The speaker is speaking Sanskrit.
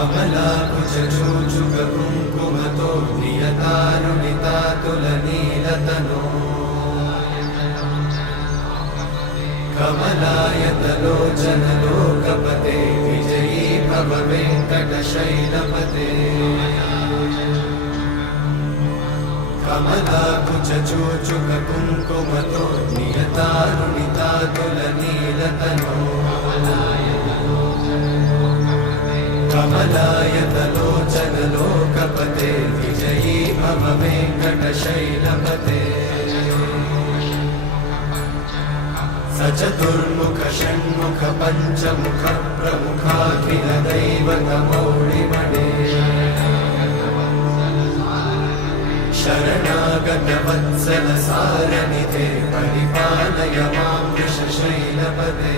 कमलाकुचूचुककुङ्कुमतो नियतारुणितातुलनीलतनो कमलायतलोचनलोकपते विजयी भव वेङ्कटशैलपते कमलाकुचूचुककुङ्कुमतो नियतारुणितातुलनीलतनो कमलायतलोचनलोकपते विजयी भव वेङ्कटशैलपते सचतुर्मुख षण्मुख पञ्चमुख प्रमुखाखिल दैवतमौळिमणे शरणागत वत्सल सारनिधे परिपालय मां वृषशैलपते